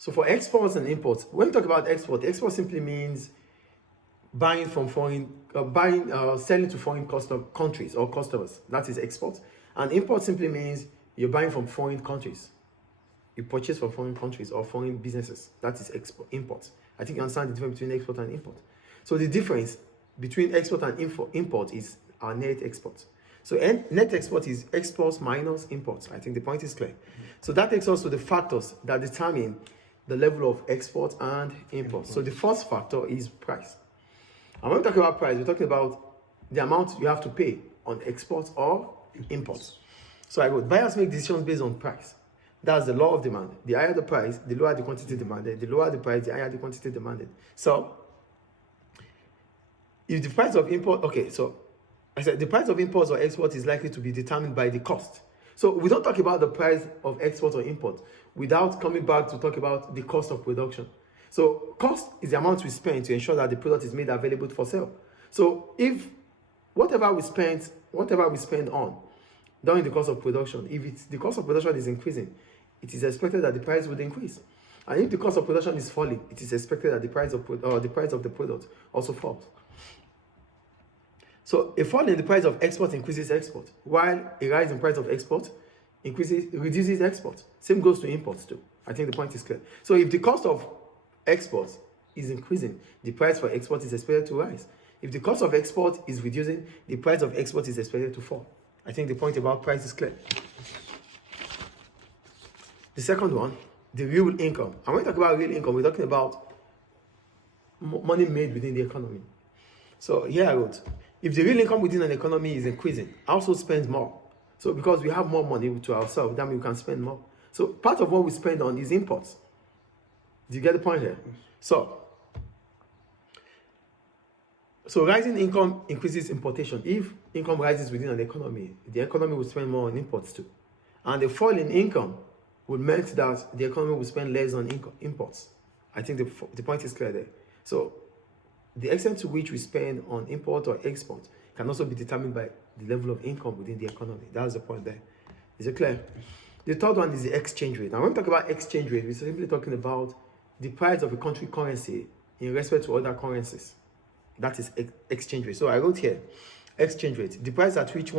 So for exports and imports, when we talk about export simply means buying from foreign, selling to foreign countries or customers. That is export. And import simply means you're buying from foreign countries. You purchase from foreign countries or foreign businesses. That is import. I think you understand the difference between export and import. So the difference between export and import is our net export. So net export is exports minus imports. I think the point is clear. So that takes us to the factors that determine the level of export and import. So the first factor is price. And when we talk about price, we're talking about the amount you have to pay on exports or imports. So I wrote, buyers make decisions based on price. That's the law of demand. The higher the price, the lower the quantity demanded. The lower the price, the higher the quantity demanded. So if the price of import, okay, so I said the price of imports or export is likely to be determined by the cost. So we don't talk about the price of export or import without coming back to talk about the cost of production. So cost is the amount we spend to ensure that the product is made available for sale. So if whatever we spend on during the course of production, if the cost of production is increasing, it is expected that the price would increase. And if the cost of production is falling, it is expected that the price of the product also falls. So a fall in the price of export increases export, while a rise in price of export reduces export. Same goes to imports too. I think the point is clear. So if the cost of export is increasing, the price for export is expected to rise. If the cost of export is reducing, the price of export is expected to fall. I think the point about price is clear. The second one, the real income. And when we talk about real income, we're talking about money made within the economy. So here I wrote, if the real income within an economy is increasing, household spends more. So because we have more money to ourselves, that means we can spend more. So part of what we spend on is imports. Do you get the point here? So rising income increases importation. If income rises within an economy, the economy will spend more on imports too. And the fall in income would mean that the economy will spend less on imports. I think the point is clear there. So the extent to which we spend on import or export can also be determined by the level of income within the economy. That's the point there. Is it clear? The third one is the exchange rate. Now, when we talk about exchange rate, we're simply talking about the price of a country currency in respect to other currencies. That is exchange rate. So I wrote here, exchange rate, the price at which one